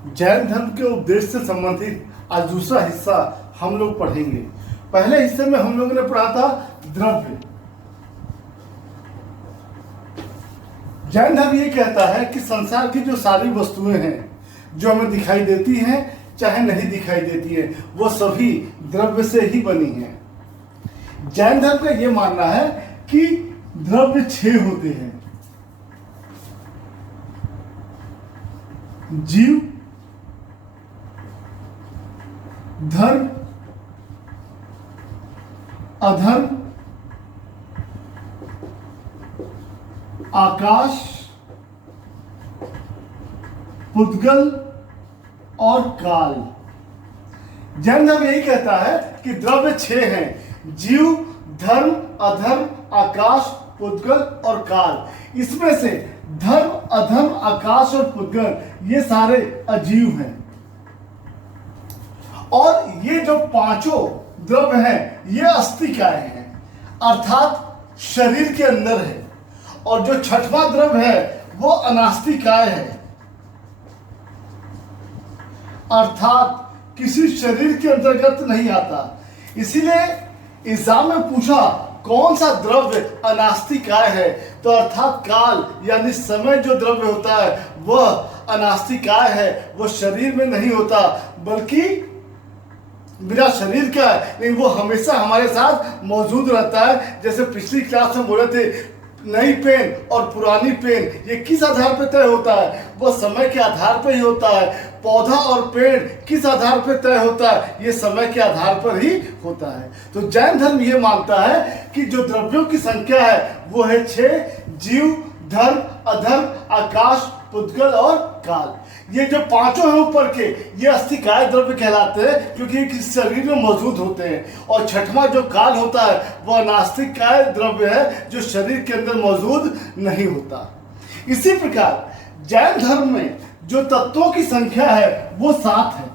जैन धर्म के उपदेश से संबंधित आज दूसरा हिस्सा हम लोग पढ़ेंगे। पहले हिस्से में हम लोगों ने पढ़ा था द्रव्य। जैन धर्म ये कहता है कि संसार की जो सारी वस्तुएं हैं जो हमें दिखाई देती हैं चाहे नहीं दिखाई देती है, वो सभी द्रव्य से ही बनी हैं। जैन धर्म का ये मानना है कि द्रव्य 6 होते हैं: जीव, धर्म, अधर्म, आकाश, पुद्गल और काल। जैन धर्म यही कहता है कि द्रव्य 6 हैं: जीव, धर्म, अधर्म, आकाश, पुद्गल और काल। इसमें से धर्म, अधर्म, आकाश और पुद्गल ये सारे अजीव हैं। और ये जो पांचों द्रव्य हैं ये अस्थिकाय हैं, अर्थात शरीर के अंदर है। और जो छठवां द्रव्य है वो अनास्तिकाय है, अर्थात किसी शरीर के अंतर्गत नहीं आता। इसीलिए एग्जाम में पूछा कौन सा द्रव्य अनास्तिकाय है, तो अर्थात काल यानी समय जो द्रव्य होता है वह अनास्तिकाय है, वह शरीर में नहीं होता बल्कि बिना शरीर का है, लेकिन वो हमेशा हमारे साथ मौजूद रहता है। जैसे पिछली क्लास में बोले थे, नई पेन और पुरानी पेन ये किस आधार पर तय होता है? वो समय के आधार पर ही होता है। पौधा और पेड़ किस आधार पर तय होता है? ये समय के आधार पर ही होता है। तो जैन धर्म ये मानता है कि जो द्रव्यों की संख्या है वो है 6: जीव, धर्म, अधर्म, आकाश, पुद्गल और काल। ये जो पांचों हैं ऊपर के ये अस्थिकाय द्रव्य कहलाते हैं क्योंकि ये किसी शरीर में मौजूद होते हैं। और छठवां जो काल होता है वह अनास्तिकाय द्रव्य है जो शरीर के अंदर मौजूद नहीं होता। इसी प्रकार जैन धर्म में जो तत्वों की संख्या है वो 7 है।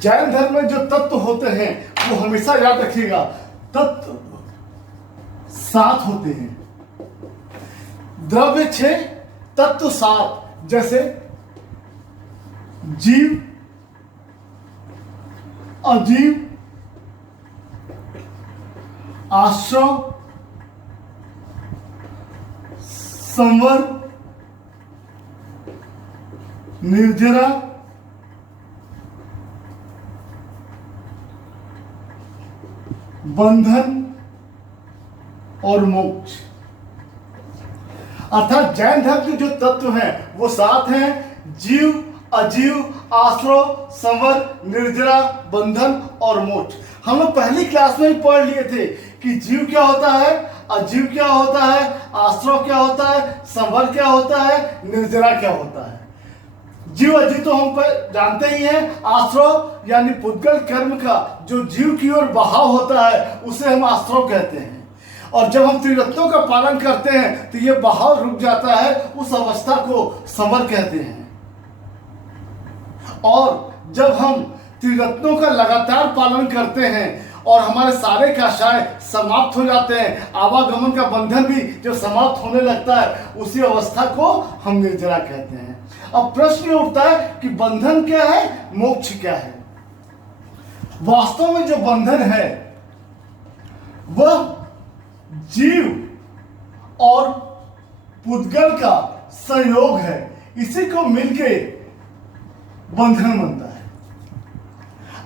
जैन धर्म में जो तत्व होते हैं वो हमेशा याद रखिएगा, तत्व 7 होते हैं। द्रव्य 6, तत्व 7। जैसे जीव, अजीव, आश्रव, संवर, निर्जरा, बंधन और मोक्ष। अर्थात जैन धर्म के जो तत्व हैं वो 7 हैं: जीव, अजीव, आश्रव, संवर, निर्जरा, बंधन और मोक्ष। हम लोग पहली क्लास में ही पढ़ लिए थे कि जीव क्या होता है, अजीव क्या होता है, आश्रव क्या होता है, संवर क्या होता है, निर्जरा क्या होता है। जीव अजीव तो हम जानते ही हैं। आश्रव यानी पुद्गल कर्म का जो जीव की ओर बहाव होता है उसे हम आश्रव कहते हैं। और जब हम त्रिरत्नों का पालन करते हैं तो ये बहाव रुक जाता है, उस अवस्था को संवर कहते हैं। और जब हम त्रिरत्नों का लगातार पालन करते हैं और हमारे सारे कषाय समाप्त हो जाते हैं, आवागमन का बंधन भी जब समाप्त होने लगता है, उसी अवस्था को हम निर्जरा कहते हैं। अब प्रश्न उठता है कि बंधन क्या है, मोक्ष क्या है? वास्तव में जो बंधन है वह जीव और पुद्गल का संयोग है। इसी को मिलके बंधन बनता है।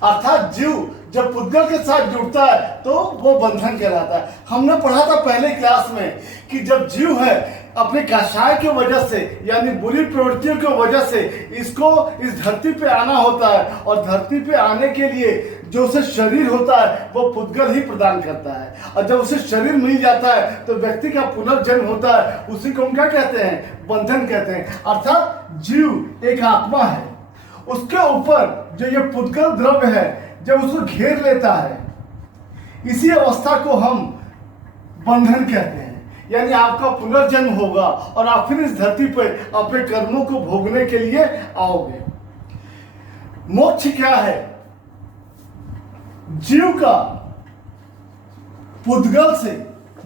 अर्थात जीव जब पुद्गल के साथ जुड़ता है तो वो बंधन कहलाता है। हमने पढ़ा था पहले क्लास में कि जब जीव है अपने कषाय की वजह से यानी बुरी प्रवृत्तियों की वजह से इसको इस धरती पे आना होता है, और धरती पे आने के लिए जो उसे शरीर होता है वो पुद्गल ही प्रदान करता है। और जब उसे शरीर मिल जाता है तो व्यक्ति का पुनर्जन्म होता है, उसी को हम क्या कहते हैं? बंधन कहते हैं। अर्थात जीव एक आत्मा है, उसके ऊपर जो ये पुद्गल द्रव्य है जब उसको घेर लेता है, इसी अवस्था को हम बंधन कहते हैं। यानी आपका पुनर्जन्म होगा और आप फिर इस धरती पर अपने कर्मों को भोगने के लिए आओगे। मोक्ष क्या है? जीव का पुद्गल से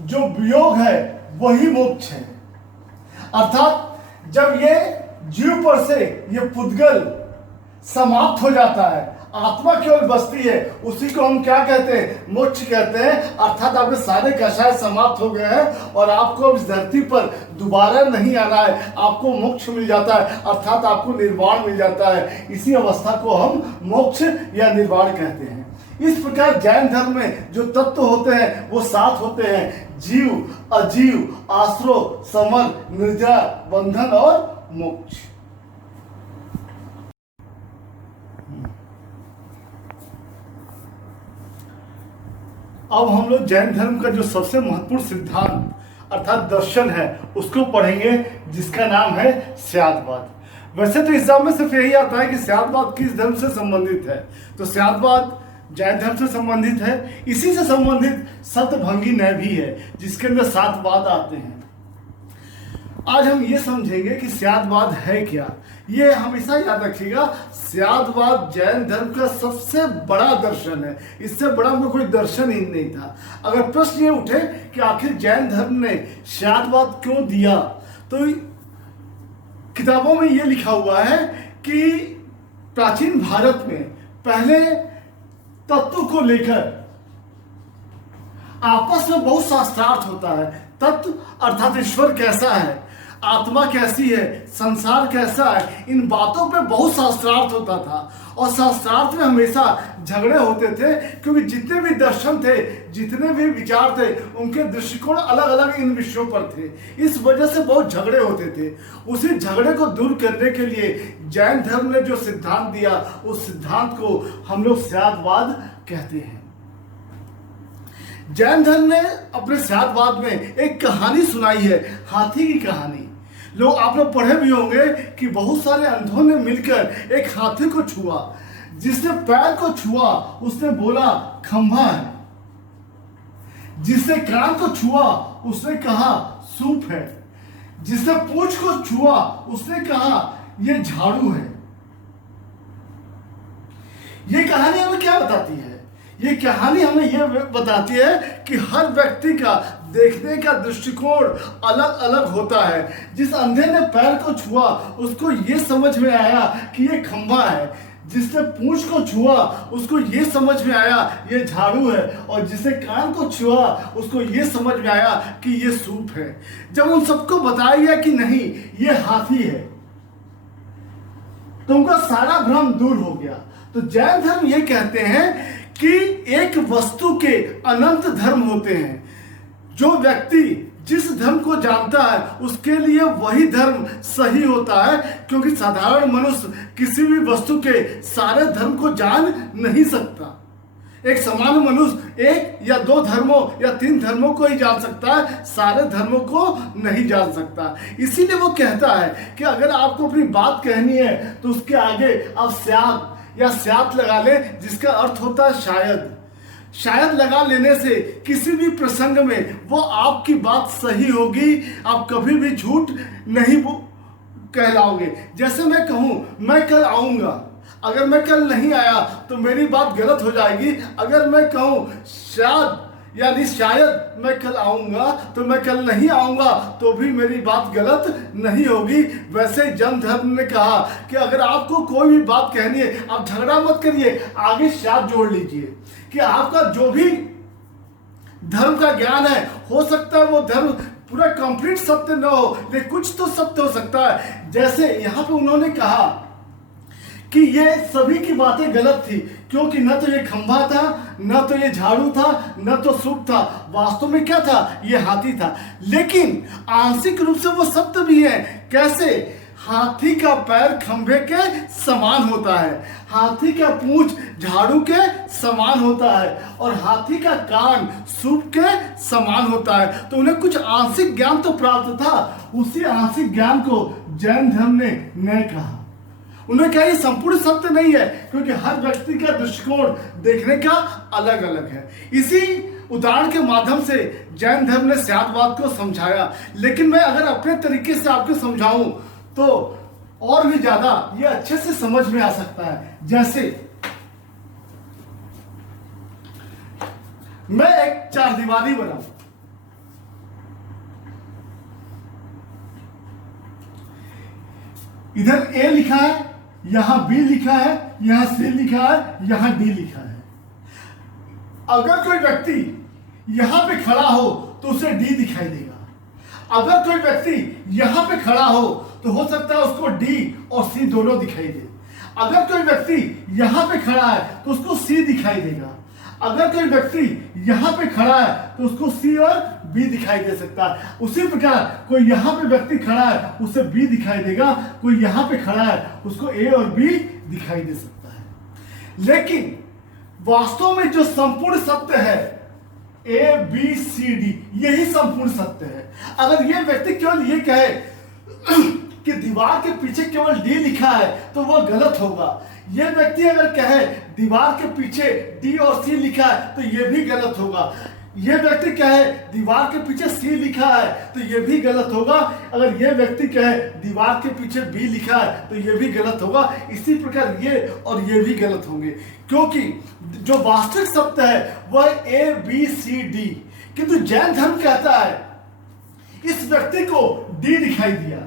जो वियोग है वही मोक्ष है। अर्थात जब ये जीव पर से ये पुद्गल समाप्त हो जाता है, आत्मा केवल बचती है, उसी को हम क्या कहते हैं? मोक्ष कहते हैं। अर्थात आपके सारे कषाय समाप्त हो गए हैं और आपको इस धरती पर दोबारा नहीं आना है, आपको मोक्ष मिल जाता है, अर्थात आपको निर्वाण मिल जाता है। इसी अवस्था को हम मोक्ष या निर्वाण कहते हैं। इस प्रकार जैन धर्म में जो तत्व होते हैं वो 7 होते हैं: जीव, अजीव, आश्रो, समर, निर्जरा, बंधन और मोक्ष। अब हम लोग जैन धर्म का जो सबसे महत्वपूर्ण सिद्धांत अर्थात दर्शन है उसको पढ़ेंगे, जिसका नाम है स्यादवाद। वैसे तो एग्जाम में सिर्फ यही आता है कि स्यादवाद किस धर्म से संबंधित है, तो स्यादवाद जैन धर्म से संबंधित है। इसी से संबंधित सतभंगी न्याय भी है, जिसके अंदर 7 वाद आते हैं। आज हम ये समझेंगे कि स्यादवाद है क्या। ये हमेशा याद रखिएगा, स्यादवाद जैन धर्म का सबसे बड़ा दर्शन है, इससे बड़ा कोई दर्शन ही नहीं था। अगर प्रश्न ये उठे कि आखिर जैन धर्म ने स्यादवाद क्यों दिया, तो किताबों में ये लिखा हुआ है कि प्राचीन भारत में पहले तत्व को लेकर आपस में बहुत शास्त्रार्थ होता है। तत्व अर्थात ईश्वर कैसा है, आत्मा कैसी है, संसार कैसा है, इन बातों पे बहुत शास्त्रार्थ होता था। और शास्त्रार्थ में हमेशा झगड़े होते थे, क्योंकि जितने भी दर्शन थे, जितने भी विचार थे, उनके दृष्टिकोण अलग अलग इन विषयों पर थे। इस वजह से बहुत झगड़े होते थे। उसी झगड़े को दूर करने के लिए जैन धर्म ने जो सिद्धांत दिया, उस सिद्धांत को हम लोग स्यादवाद कहते हैं। जैन धर्म ने अपने स्यादवाद में एक कहानी सुनाई है, हाथी की कहानी। लोग आप लोग पढ़े भी होंगे कि बहुत सारे अंधों ने मिलकर एक हाथी को छुआ। जिसने पैर को छुआ उसने बोला खंभा है, जिसने कान को छुआ उसने कहा सूप है, जिसने पूंछ को छुआ उसने कहा यह झाड़ू है। यह कहानी हमें क्या बताती है? ये कहानी हमें यह बताती है कि हर व्यक्ति का देखने का दृष्टिकोण अलग अलग होता है। जिस अंधे ने पैर को छुआ उसको ये समझ में आया कि ये खंभा है, जिसने पूंछ को छुआ उसको ये समझ में आया ये झाड़ू है, और जिसने कान को छुआ उसको ये समझ में आया कि ये सूप है। जब उन सबको बताया गया कि नहीं ये हाथी है, तो उनका सारा भ्रम दूर हो गया। तो जैन धर्म ये कहते हैं कि एक वस्तु के अनंत धर्म होते हैं। जो व्यक्ति जिस धर्म को जानता है उसके लिए वही धर्म सही होता है, क्योंकि साधारण मनुष्य किसी भी वस्तु के सारे धर्म को जान नहीं सकता। एक सामान्य मनुष्य 1 या 2 धर्मों या 3 धर्मों को ही जान सकता है, सारे धर्मों को नहीं जान सकता। इसीलिए वो कहता है कि अगर आपको अपनी बात कहनी है तो उसके आगे आप स्याद या स्यात लगा ले, जिसका अर्थ होता है शायद। शायद लगा लेने से किसी भी प्रसंग में वो आपकी बात सही होगी, आप कभी भी झूठ नहीं कहलाओगे। जैसे मैं कहूं मैं कल आऊंगा, अगर मैं कल नहीं आया तो मेरी बात गलत हो जाएगी। अगर मैं कहूं शायद यानी शायद मैं कल आऊंगा तो मैं कल नहीं आऊंगा तो भी मेरी बात गलत नहीं होगी। वैसे जैन धर्म ने कहा कि अगर आपको कोई भी बात कहनी है आप झगड़ा मत करिए, आगे शायद जोड़ लीजिए कि आपका जो भी धर्म का ज्ञान है, हो सकता है वो धर्म पूरा कंप्लीट सत्य न हो, लेकिन कुछ तो सत्य हो सकता है। जैसे यहाँ पे उन्होंने कहा कि ये सभी की बातें गलत थी, क्योंकि न तो ये खंभा था, न तो ये झाड़ू था, न तो सूप था। वास्तव में क्या था? ये हाथी था। लेकिन आंशिक रूप से वो सत्य भी है। कैसे? हाथी का पैर खंभे के समान होता है, हाथी का पूंछ झाड़ू के समान होता है, और हाथी का कान सूप के समान होता है। तो उन्हें कुछ आंशिक ज्ञान तो प्राप्त था। उसी आंशिक ज्ञान को जैन धर्म ने नहीं कहा। उन्होंने कहा ये संपूर्ण सत्य नहीं है, क्योंकि हर व्यक्ति का दृष्टिकोण देखने का अलग अलग है। इसी उदाहरण के माध्यम से जैन धर्म ने स्यादवाद को समझाया। लेकिन मैं अगर अपने तरीके से आपको समझाऊं तो और भी ज्यादा ये अच्छे से समझ में आ सकता है। जैसे मैं एक चारदीवारी बनाऊं, इधर ए लिखा है, यहां बी लिखा है, यहां सी लिखा है, यहां डी लिखा है। अगर कोई व्यक्ति यहां पे खड़ा हो तो उसे डी दिखाई देगा। अगर कोई व्यक्ति यहां पे खड़ा हो तो हो सकता है उसको डी और सी दोनों दिखाई दे। अगर कोई व्यक्ति यहां पे खड़ा है तो उसको सी दिखाई देगा। अगर कोई व्यक्ति यहां पे खड़ा है तो उसको सी और बी दिखाई दे सकता है। उसी प्रकार कोई यहां पे व्यक्ति खड़ा है उसे बी दिखाई देगा, कोई यहां पे खड़ा है उसको ए और बी दिखाई दे सकता है। लेकिन वास्तव में जो संपूर्ण सत्य है ए बी सी डी, यही संपूर्ण सत्य है। अगर यह व्यक्ति केवल ये कहे कि दीवार के पीछे केवल डी लिखा है तो वह गलत होगा। यह व्यक्ति अगर कहे दीवार के पीछे डी और सी लिखा है तो यह भी गलत होगा। यह व्यक्ति कहे दीवार के पीछे सी लिखा है तो यह भी गलत होगा। अगर यह व्यक्ति कहे दीवार के पीछे बी लिखा है तो यह भी गलत होगा। इसी प्रकार ये और ये भी गलत होंगे, क्योंकि जो वास्तविक सत्य है वह ए बी सी डी। किंतु जैन धर्म कहता है इस व्यक्ति को डी दिखाई दिया,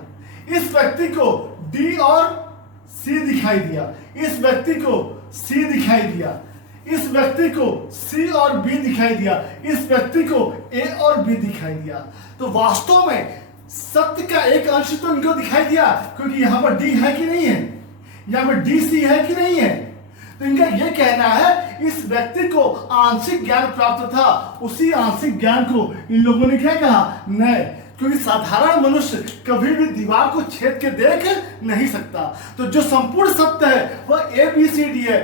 इस व्यक्ति को डी और सी दिखाई दिया, इस व्यक्ति को सी दिखाई दिया, इस व्यक्ति को सी और बी दिखाई दिया, इस व्यक्ति को ए और बी दिखाई दिया। तो वास्तव में सत्य का एक अंश तो इनको दिखाई दिया, क्योंकि यहां पर डी है कि नहीं है, यहां पर डी सी है कि नहीं है। तो इनका यह कहना है इस व्यक्ति को आंशिक ज्ञान प्राप्त था, उसी आंशिक ज्ञान को इन लोगों ने क्या कहा, नहीं, क्योंकि साधारण मनुष्य कभी भी दीवार को छेद के देख नहीं सकता। तो जो संपूर्ण सत्य है वह ए बी सी डी है।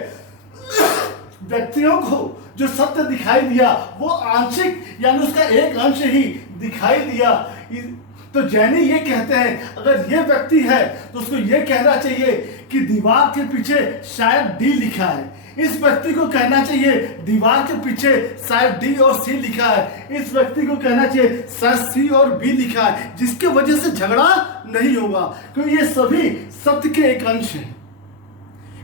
व्यक्तियों को जो सत्य दिखाई दिया वो आंशिक यानी उसका एक अंश ही दिखाई दिया। तो जैनी ये कहते हैं अगर ये व्यक्ति है तो उसको ये कहना चाहिए कि दीवार के पीछे शायद डी लिखा है, इस व्यक्ति को कहना चाहिए दीवार के पीछे शायद डी और सी लिखा है, इस व्यक्ति को कहना चाहिए शायद सी और बी लिखा है, जिसके वजह से झगड़ा नहीं होगा, क्योंकि ये सभी सत्य के एक अंश हैं।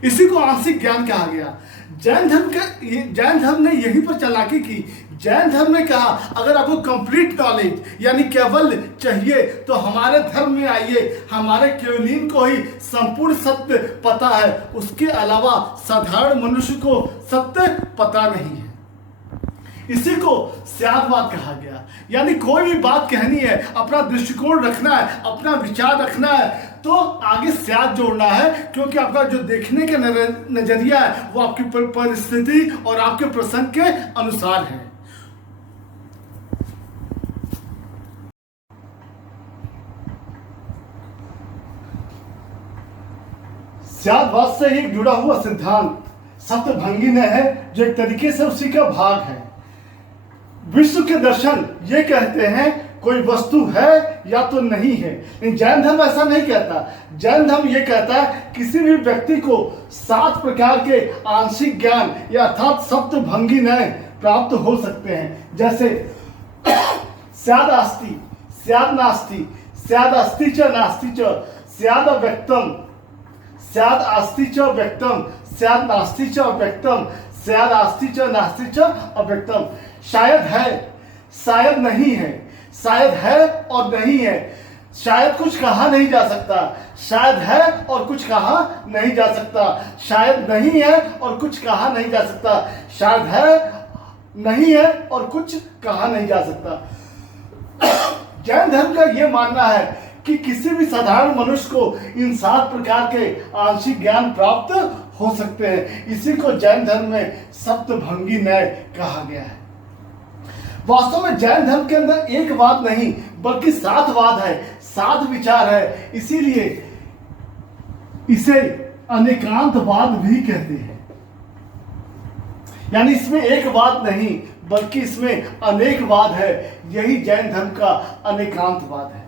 इसी को आंशिक ज्ञान कहा गया। जैन धर्म ने यहीं पर चालाकी की। जैन धर्म ने कहा अगर आपको कंप्लीट नॉलेज यानी केवल चाहिए तो हमारे धर्म में आइए, हमारे केवलिन को ही संपूर्ण सत्य पता है, उसके अलावा साधारण मनुष्य को सत्य पता नहीं है। इसी को स्यादवाद कहा गया, यानी कोई भी बात कहनी है, अपना दृष्टिकोण रखना है, अपना विचार रखना है तो आगे स्याद जोड़ना है, क्योंकि आपका जो देखने का नजरिया है वो आपकी परिस्थिति और आपके प्रसंग के अनुसार है। स्यादवाद से ही जुड़ा हुआ सिद्धांत सत्यभंगी ने है, जो एक तरीके से उसी का भाग है। विश्व के दर्शन ये कहते हैं कोई वस्तु है या तो नहीं है, लेकिन जैन धर्म ऐसा नहीं कहता। जैन धर्म ये कहता है किसी भी व्यक्ति को 7 प्रकार के आंशिक ज्ञान या अर्थात सप्तभंगी न्याय प्राप्त हो सकते हैं, जैसे स्याद अस्ति, स्याद नास्ति, स्याद अस्ति च नास्ति च, स्याद अव्यक्तम, स्याद अस्ति च व्यक्तम, स्याद नास्ति च अव्यक्तम, स्याद अस्ति च नास्ति च अव्यक्तम। शायद है, शायद नहीं है, शायद है और नहीं है, शायद कुछ कहा नहीं जा सकता, शायद है और कुछ कहा नहीं जा सकता, शायद नहीं है और कुछ कहा नहीं जा सकता, शायद है नहीं है और कुछ कहा नहीं जा सकता। जैन धर्म का यह मानना है कि किसी भी साधारण मनुष्य को इन 7 प्रकार के आंशिक ज्ञान प्राप्त हो सकते हैं। इसी को जैन धर्म में सप्तभंगी न्याय कहा गया है। वास्तव में जैन धर्म के अंदर एक वाद नहीं बल्कि 7 वाद है, 7 विचार है, इसीलिए इसे अनेकांतवाद भी कहते हैं। यानी इसमें एक वाद नहीं बल्कि इसमें अनेक वाद है। यही जैन धर्म का अनेकांतवाद है,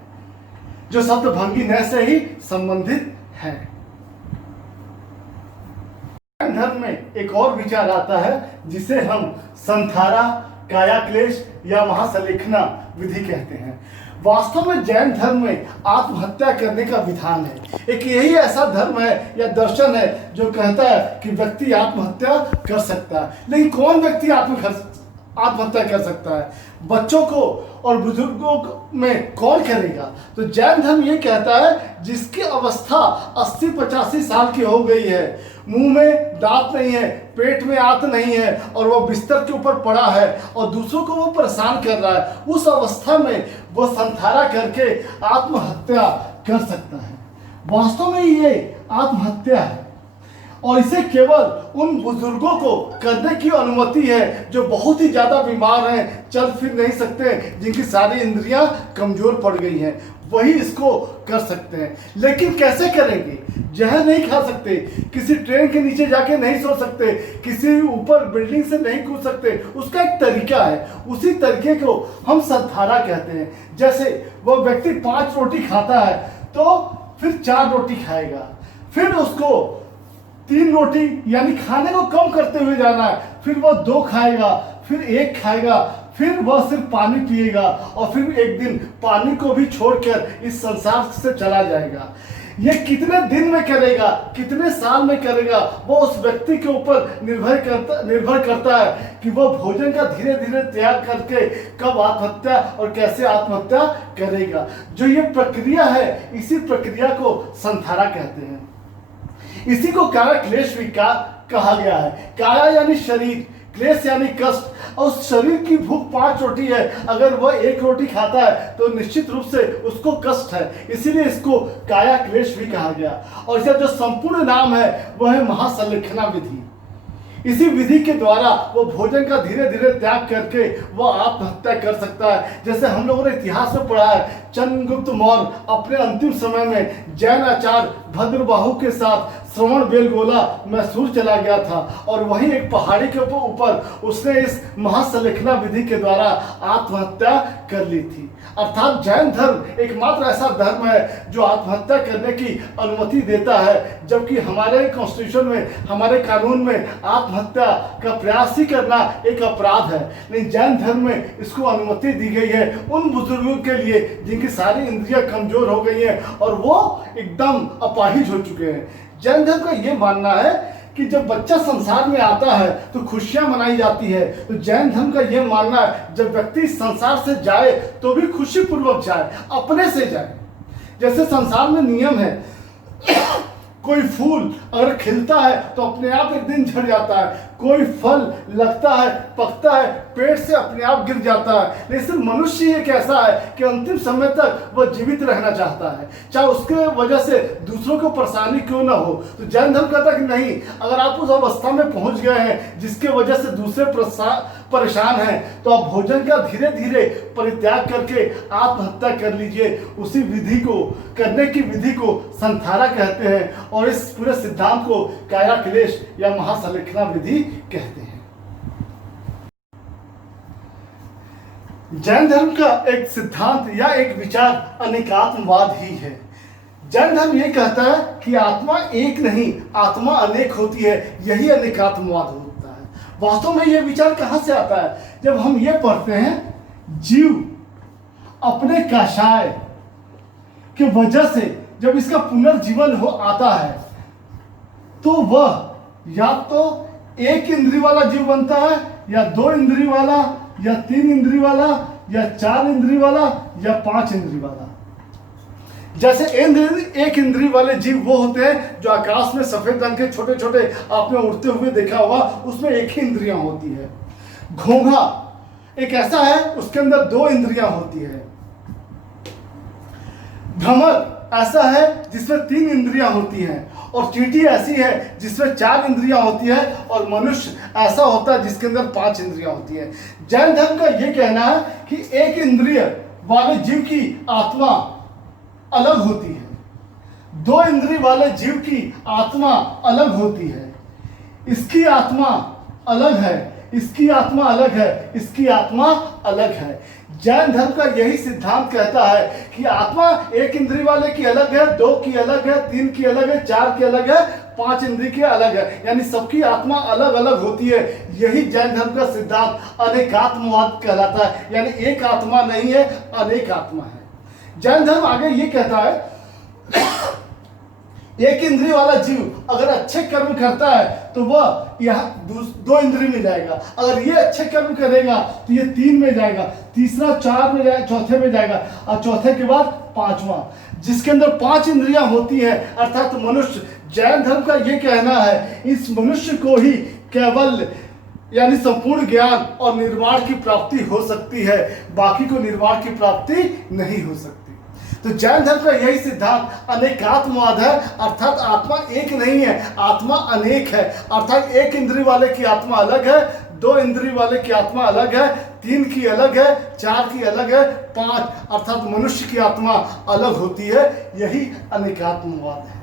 जो सप्तभंगी न्याय से ही संबंधित है। जैन धर्म में एक और विचार आता है जिसे हम संथारा, काया क्लेश या महासलेखना विधि कहते हैं। वास्तव में जैन धर्म में आत्महत्या करने का विधान है। एक यही ऐसा धर्म है या दर्शन है जो कहता है कि व्यक्ति आत्महत्या कर सकता है। लेकिन कौन व्यक्ति आत्महत्या कर सकता है, बच्चों को और बुजुर्गों में कौन करेगा? तो जैन धर्म ये कहता है जिसकी अवस्था 80-85 साल की हो गई है, मुंह में दांत नहीं है, पेट में आंत नहीं है और वो बिस्तर के ऊपर पड़ा है और दूसरों को वो परेशान कर रहा है, उस अवस्था में वो संथारा करके आत्महत्या कर सकता है। वास्तव में ये आत्महत्या है और इसे केवल उन बुजुर्गों को करने की अनुमति है जो बहुत ही ज़्यादा बीमार हैं, चल फिर नहीं सकते, जिनकी सारी इंद्रियां कमज़ोर पड़ गई हैं, वही इसको कर सकते हैं। लेकिन कैसे करेंगे? जहर नहीं खा सकते, किसी ट्रेन के नीचे जाके नहीं सो सकते, किसी ऊपर बिल्डिंग से नहीं कूद सकते, उसका एक तरीका है। उसी तरीके को हम संथारा कहते हैं। जैसे वो व्यक्ति 5 रोटी खाता है तो फिर 4 रोटी खाएगा, फिर उसको 3 रोटी यानी खाने को कम करते हुए जाना है, फिर वह 2 खाएगा, फिर 1 खाएगा, फिर वह सिर्फ पानी पिएगा और फिर एक दिन पानी को भी छोड़कर इस संसार से चला जाएगा। ये कितने दिन में करेगा, कितने साल में करेगा, वो उस व्यक्ति के ऊपर निर्भर करता है कि वो भोजन का धीरे धीरे त्याग करके कब आत्महत्या और कैसे आत्महत्या करेगा। जो ये प्रक्रिया है, इसी प्रक्रिया को संथारा कहते हैं। इसी को काया क्लेश भी कहा गया है। काया यानी शरीर, क्लेश यानी कष्ट। और उस शरीर की भूख 5 रोटी है, अगर वह 1 रोटी खाता है तो निश्चित रूप से उसको कष्ट है, इसीलिए इसको काया क्लेश भी कहा गया। और इसका जो संपूर्ण नाम है वह है महासंलेखना विधि। इसी विधि के द्वारा वो भोजन का धीरे धीरे त्याग करके वो आत्महत्या कर सकता है। जैसे हम लोगों ने इतिहास में पढ़ा है, चंद्रगुप्त मौर्य अपने अंतिम समय में जैन आचार्य भद्रबाहु के साथ श्रवण बेलगोला मैसूर चला गया था और वहीं एक पहाड़ी के ऊपर उसने इस महासंलेखना विधि के द्वारा आत्महत्या कर ली थी। अर्थात जैन धर्म एकमात्र ऐसा धर्म है जो आत्महत्या करने की अनुमति देता है, जबकि हमारे कॉन्स्टिट्यूशन में, हमारे कानून में आत्महत्या का प्रयास ही करना एक अपराध है। लेकिन जैन धर्म में इसको अनुमति दी गई है उन बुजुर्गों के लिए जिनकी सारी इंद्रियां कमजोर हो गई हैं और वो एकदम अपाहिज हो चुके हैं। जैन धर्म का ये मानना है कि जब बच्चा संसार में आता है तो खुशियां मनाई जाती है। तो जैन धर्म का यह मानना है जब व्यक्ति संसार से जाए तो भी खुशी पूर्वक जाए, अपने से जाए। जैसे संसार में नियम है, कोई फूल अगर खिलता है तो अपने आप एक दिन झड़ जाता है, कोई फल लगता है, पकता है, पेड़ से अपने आप गिर जाता है। लेकिन मनुष्य एक ऐसा है कि अंतिम समय तक वह जीवित रहना चाहता है, चाहे उसके वजह से दूसरों को परेशानी क्यों ना हो। तो जैन धर्म कहता है कि नहीं, अगर आप उस अवस्था में पहुंच गए हैं जिसके वजह से दूसरे परेशान हैं तो आप भोजन का धीरे धीरे परित्याग करके आत्महत्या कर लीजिए। उसी विधि को करने की विधि को संथारा कहते हैं और इस पूरे सिद्धांत को काया क्लेश या महासंलेखना विधि कहते हैं। जैन धर्म का एक सिद्धांत या एक विचार अनेकात्मवाद ही है। जैन धर्म ये कहता है कि आत्मा एक नहीं, आत्मा अनेक होती है, यही अनेकात्मवाद होता है। वास्तव में ये विचार कहाँ से आता है? जब हम ये पढ़ते हैं, जीव अपने कषाय के वजह से जब इसका पुनर्जीवन हो आता है तो वह या तो 1 इंद्रिय वाला जीव बनता है, या 2 इंद्रिय वाला, या 3 इंद्रिय वाला, या 4 इंद्रिय वाला, या 5 इंद्रिय वाला। जैसे 1 इंद्रिय वाले जीव वो होते हैं जो आकाश में सफेद रंग के छोटे छोटे आपने उड़ते हुए देखा होगा, उसमें 1 ही इंद्रियां होती है। घोंघा एक ऐसा है, उसके अंदर 2 इंद्रियां होती है। भ्रमर ऐसा है जिसमें 3 इंद्रियां होती हैं, और चींटी ऐसी है जिसमें 4 इंद्रियां होती है, और मनुष्य ऐसा होता है जिसके अंदर 5 इंद्रियां होती है। जैन धर्म का यह कहना है कि 1 इंद्रिय वाले जीव की आत्मा अलग होती है, 2 इंद्रिय वाले जीव की आत्मा अलग होती है। इसकी आत्मा अलग है, इसकी आत्मा अलग है, इसकी आत्मा अलग है। जैन धर्म का यही सिद्धांत कहता है कि आत्मा 1 इंद्रिय वाले की अलग है, 2 की अलग है, 3 की अलग है, 4 की अलग है, 5 इंद्रिय की अलग है, यानी सबकी आत्मा अलग अलग होती है। यही जैन धर्म का सिद्धांत अनेकात्मवाद कहलाता है, यानी एक आत्मा नहीं है, अनेक आत्मा है। जैन धर्म आगे ये कहता है एक इंद्रिय वाला जीव अगर अच्छे कर्म करता है तो वह यह दो इंद्रिय में जाएगा, अगर ये अच्छे कर्म करेगा तो ये 3 में जाएगा, तीसरा 4 में जाएगा, चौथे में जाएगा और चौथे के बाद 5वां। जिसके अंदर 5 इंद्रियां होती है अर्थात मनुष्य, जैन धर्म का ये कहना है इस मनुष्य को ही केवल यानी संपूर्ण ज्ञान और निर्वाण की प्राप्ति हो सकती है, बाकी को निर्वाण की प्राप्ति नहीं हो सकती। तो जैन धर्म का यही सिद्धांत अनेकात्मवाद है, अर्थात आत्मा एक नहीं है, आत्मा अनेक है, अर्थात एक इंद्रिय वाले की आत्मा अलग है, 2 इंद्रिय वाले की आत्मा अलग है, 3 की अलग है, 4 की अलग है, 5 अर्थात मनुष्य की आत्मा अलग होती है। यही अनेकात्मवाद है।